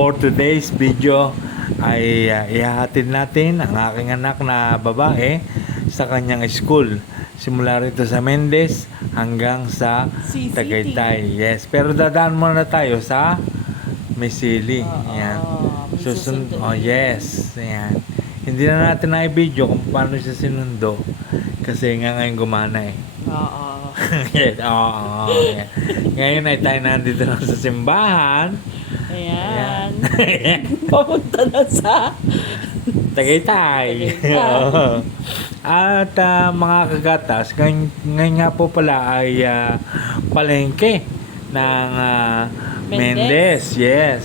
for today's video ay uh, ihahatid natin ang aking anak na babae sa kanyang school. Simula rito sa Mendez hanggang sa CCT. Tagaytay. Yes, pero dadaan muna tayo sa Misili. Oo, Yan. susunduin. oh, yes. Yan. Hindi na natin na video kung paano siya sinundo. Kasi nga ngayon gumana eh. Oo. Yes, oo. yeah. Ngayon ay tayo nandito na sa simbahan. Ayan. Ayan. Papunta na sa... Tagaytay. Tagaytay. Oo. At ah, mga kagatas, ngayon, ngayon nga po pala ay ah, palengke ng ah, Mendez. Mendez. Yes.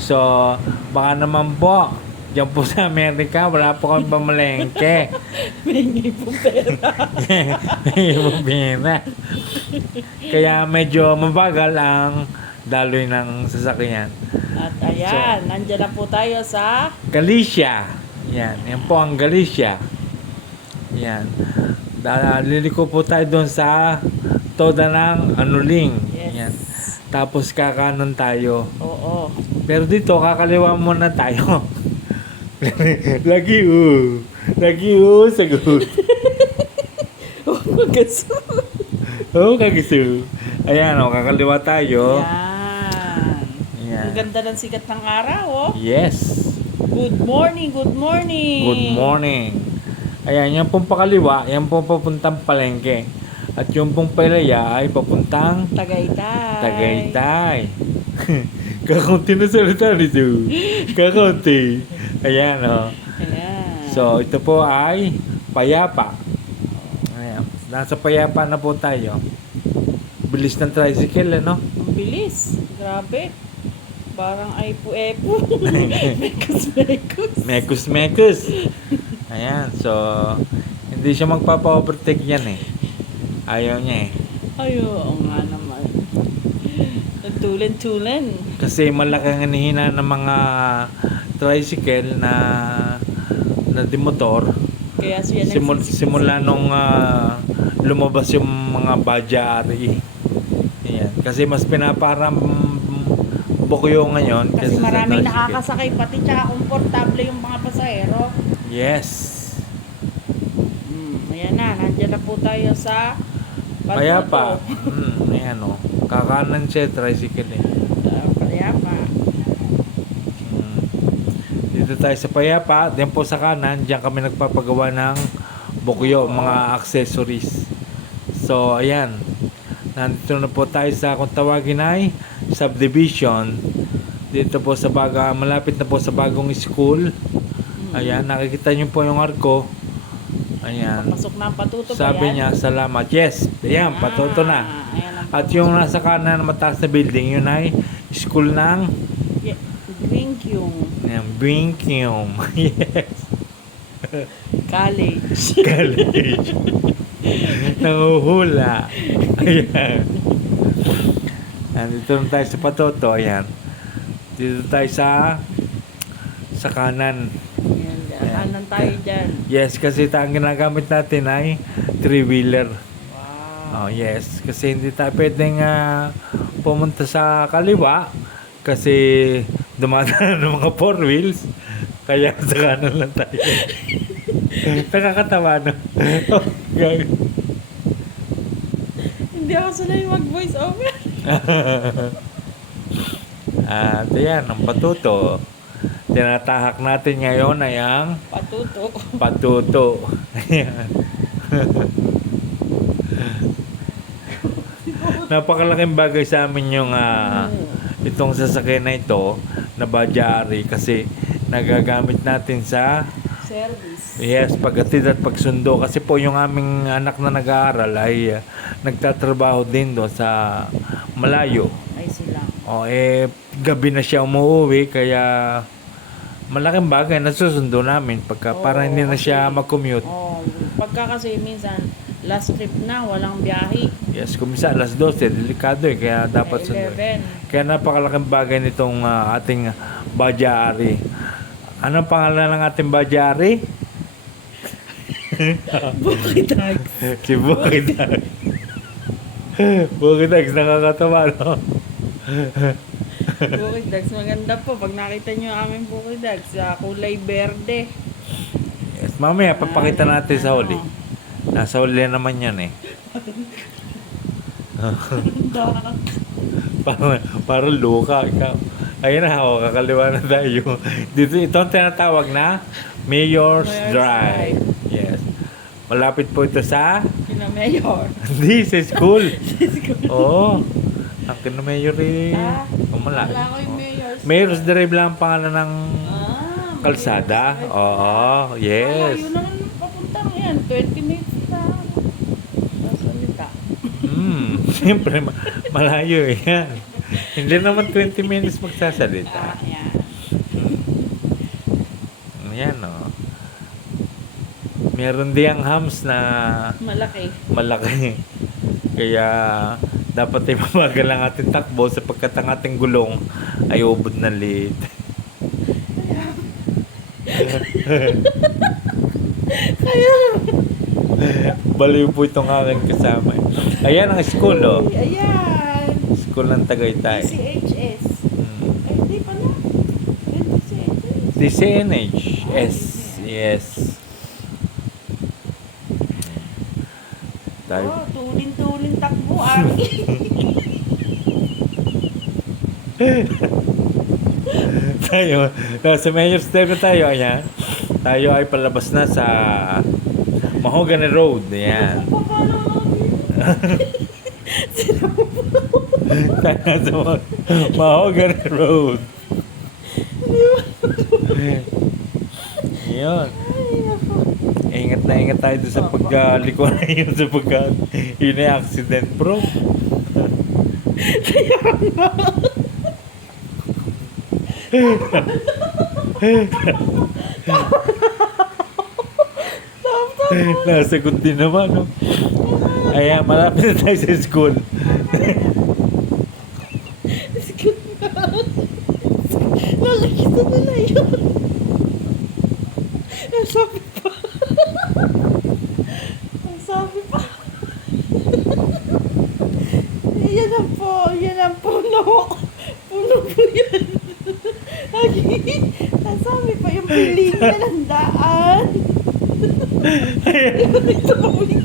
So, baka naman po, Diyan po sa Amerika, wala po kami pamalengke. May po pera. Yung pina. Kaya medyo mabagal ang daloy ng sasakyan. At ayan, nandyan na po tayo sa... Galicia. Yan. Yan po ang Galicia. Yan. Liliko po tayo doon sa Toda ng Anuling. Yes. Yan. Tapos kakanon tayo. Oo. Pero dito, kakaliwa muna tayo. Lagi u. Lagi u. Sagot. Gusto. Oo, kagisu. Ayan, o, kakaliwa tayo. Ayan. Yan. Ang ganda ng sikat ng araw, oh. Yes. Good morning, good morning. Good morning. Ayan, yan pong pakaliwa, yan pong papuntang palengke. At yung pong palaya ay papuntang Tagaytay. Tagaytay. Kakaunti na salita nito. Kakaunti. Ayan, o. Ayan. So, ito po ay payapa. Ayan. Nasa payapa na po tayo. Bilis ng tricycle, ano? Ang bilis. Grabe. Parang ay po epo. mekus, mekus. Mekus, mekus. Ayan, so, hindi siya magpapa-overtake yan eh. Ayaw niya eh. Ay, oo nga naman. Nagtulen-tulen. Kasi malaki ang hinihina ng mga tricycle na na dimotor. Kaya siya Simul, simula nung ah, lumabas yung mga badyari. Ayan. Kasi mas pinaparam bukyo ngayon Kasi maraming nakakasakay pati tsaka komportable yung mga pasahero. Yes. Hmm, ayan na, nandiyan na po tayo sa Payapa. Patuto. Hmm, ayan o. Kakanan siya tricycle eh. Ah, Payapa. Hmm. Dito tayo sa Payapa, din po sa kanan, diyan kami nagpapagawa ng bukyo, mga accessories. So, ayan. Nandito na po tayo sa kung tawagin ay subdivision. Dito po sa baga, malapit na po sa bagong school. Hmm. Ayan, nakikita niyo po yung arko. Ayan. Papasok na patuto Sabi yan? niya, salamat. Yes, ayan, patuto na. Ayan At yung nasa kanan na mataas na building, yun ay school ng Yeah, drink yung ng Binkium. yes. college. College. Nanguhula. Ayan. Nandito na tayo sa patoto. Ayan. Dito tayo sa sa kanan. Ayan, dyan. Kanan tayo dyan. Yes, kasi ta- ang ginagamit natin ay three-wheeler. Oh, yes. Kasi hindi tayo pwedeng ah, pumunta sa kaliwa kasi dumadaan ng mga four wheels. Kaya sa kanan lang tayo. Nakakatawa no? Oh, Hindi ako sanay mag-voice over. At ayan, ang patuto. Tinatahak natin ngayon ay ang Patuto. patuto. Ayan. Napakalaking bagay sa amin yung ah, itong sasakyan na ito na Bajari kasi nagagamit natin sa Service. yes, paghatid at pagsundo kasi po yung aming anak na nag-aaral ay ah, nagtatrabaho din doon sa malayo. Ay sila. O eh gabi na siya umuwi kaya malaking bagay na susundo namin pagka Oo, para hindi na siya mag-commute. Oh, pagka kasi minsan last trip na, walang biyahe. Yes, kung minsan alas 12, delikado eh, kaya dapat. 11. Kaya napakalaking bagay nitong ah, ating Bajari. Anong pangalan ng ating Bajari? Bukitag. si Bukidag. Bukidag, nakakatawa, no? Bukid Dags, maganda po. Pag nakita nyo ang aming Bukid Dags, sa kulay berde. Yes, mamaya, papakita natin sa huli. Ano? Nasa huli naman yan eh. Parang, parang luka ikaw. Ayun na ako, kakaliwa na tayo. Dito, ito ang tinatawag na Mayor's, Mayor's Drive. Yes. Malapit po ito sa... Kina Mayor. Hindi, sa school. Oo. Ang kina Mayor eh. Ah, Kumala. Wala ko yung Mayor's Mayor's Drive lang ang pangalan ng Ah, kalsada. Drive. Oo, Yes. yes. yun naman papuntang yan. 20 minutes. Hmm, siyempre, ma- malayo eh. Yan. Hindi naman 20 minutes Ah, magsasalita. yan. Ayan, oh. Meron diyang hams na Malaki. malaki. Kaya, dapat ay mabagal ang ating takbo sapagkat ang ating gulong ay ubod na lit. Baliw po itong aking kasama. Ayan ang school, oh. Ay, ayan. School ng Tagaytay. DCHS. Hmm. Ay, hindi pala. DCHS. DCNH. Yes. Tayo. Oh, tulin-tulin takbo. Aki. tayo. No, sa mayor's step na tayo. Ayan. Tayo ay palabas na sa Mahogany Road. Ayan. Mahogany Road. Yun. Ingat na ingat tayo doon sa pagkaliko na yun sa pagka yun ay accident bro. Nasagot din naman, no? Ayan, malapit na tayo sa school. Nakikita nila yun. Ang sabi pa. Ang sabi pa. yan ang po, yan ang puno. Puno po yan. Ang sabi pa yung piling na ng daan. Tumawid.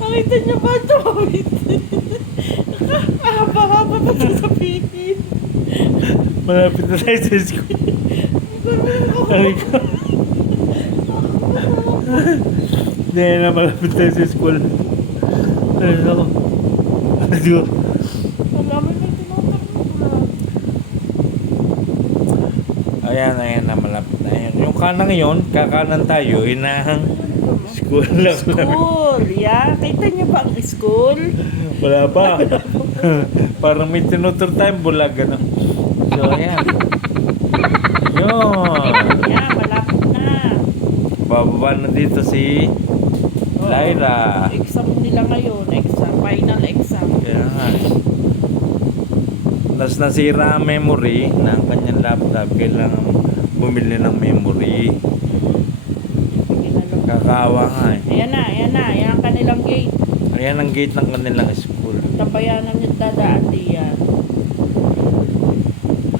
Nakita niyo ba tumawid? Haba-haba pa sasabihin. Malapit na tayo sa school. Ay ko. Hindi na malapit tayo sa school. Ay mo may tinatanong Ayan, ayan na malapit kanang yun, kakanan tayo, inahang school lang. School, yeah. Kita niyo ba ang school? Wala pa. Parang may tinutur tayong bulag, ano. So, ayan. Yun. Yeah, malapit na. Bababa na dito si. Lyra. Exam nila ngayon. Exam. Final exam. Kaya nga. Tapos nasira ang memory ng kanyang laptop. Kailangan bumili ng memory. Kakawa nga eh. Ayan na, ayan na. Ayan ang kanilang gate. Ayan ang gate ng kanilang school. Tabayanan niyo dadaan diyan.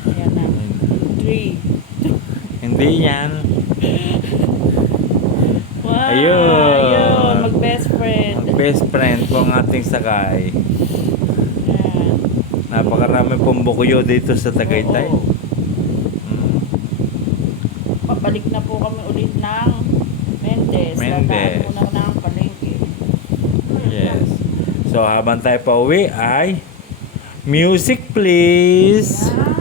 Ayan na. Three. Hindi yan. Wow. Ayun. Ayun. Mag-best friend. Ang best friend po ang ating sakay. Ayan. Napakarami pong bukuyo dito sa Tagaytay. Oo. Mm. Pabalik na po kami ulit ng Mendes. Mendes. Dadaan muna ng palengke. Yes. So habang tayo pa uwi ay music please. Ah.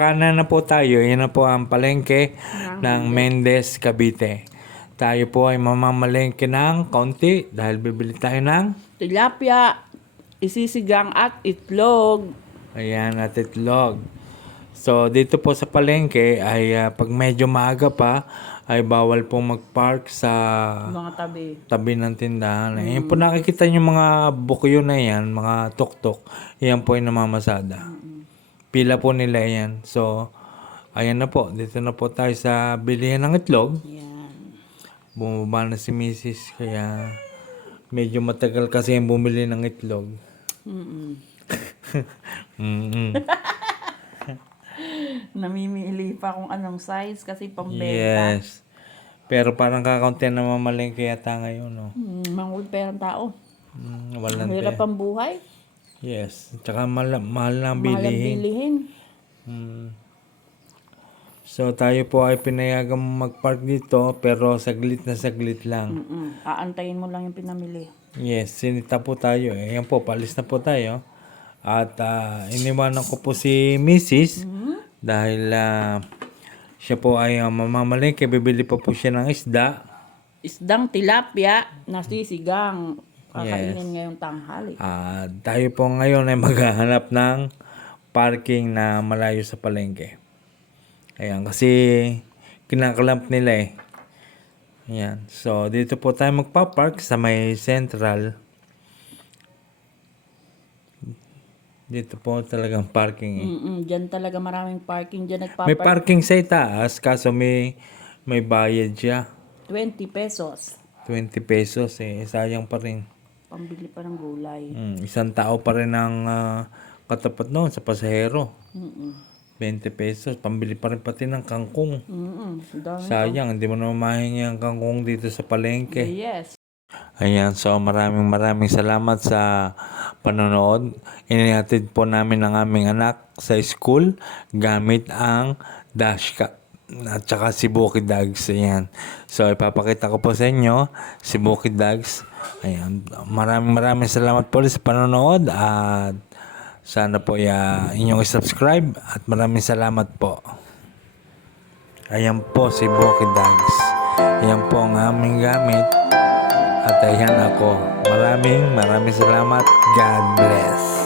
Kakana na po tayo. Yan na po ang palengke ng Mendez, Cavite. Tayo po ay mamamalengke ng kaunti dahil bibili tayo ng Tilapia, isisigang at itlog. ayan at itlog. So dito po sa palengke ay ah, pag medyo maaga pa ay bawal pong mag-park sa Mga tabi. tabi ng tindahan. Ayan po nakikita niyo mga bukyo na yan, mga tuktok. Yan po ay namamasada. Pila po nila yan. So, ayan na po. Dito na po tayo sa bilihan ng itlog. Yan. Bumaba na si Mrs. Kaya medyo matagal kasi yung bumili ng itlog. Mm-mm. mm Namimili pa kung anong size kasi pambenta. Yes. Pero parang kakaunti na mamalengke yata ngayon, no? Mm, mangod perang tao. Mm, Ang walang hirap ang buhay. Yes. Tsaka mahal, mahal na ang Mahal ang bilihin. bilihin. Mm. So tayo po ay pinayagang mag-park dito pero saglit na saglit lang. Mm-mm. Aantayin mo lang yung pinamili. Yes, sinita po tayo. Eh. Ayan po, palis na po tayo. At ah, iniwanan ko po si Mrs. Dahil ah, siya po ay uh, mamamalengke. Bibili pa po siya ng isda. Isdang tilapia na sisigang. Kakainin ngayong tanghali. Ah, tayo po ngayon ay maghahanap ng parking na malayo sa palengke. Ayan, kasi kinakalamp nila eh. Ayan. So, dito po tayo magpa-park sa may central. Dito po talagang parking eh. Mm-mm. Diyan talaga maraming parking. Diyan May nagpapark. parking sa itaas, kaso may, may bayad siya. 20 pesos. 20 pesos eh. Sayang pa rin. Pambili pa ng gulay. Mm, isang tao pa rin ang ah, katapat noon sa pasahero. Mm-mm. 20 pesos. Pambili pa rin pati ng kangkong. Mm-mm. Ang dami. Sayang, hindi mo naman mahingi ang kangkong dito sa palengke. Yes. Ayan, so maraming maraming salamat sa panonood. Inihatid po namin ang aming anak sa school gamit ang dashcam at saka si Bukid Dogs. Ayan. So, ipapakita ko po sa inyo si Bukid Dogs. Ayan. Maraming maraming salamat po sa panonood at sana po ya, inyong subscribe at maraming salamat po. Ayan po si Bukid Dogs. Ayan po ang aming gamit. At ayan ako. Maraming maraming salamat. God bless.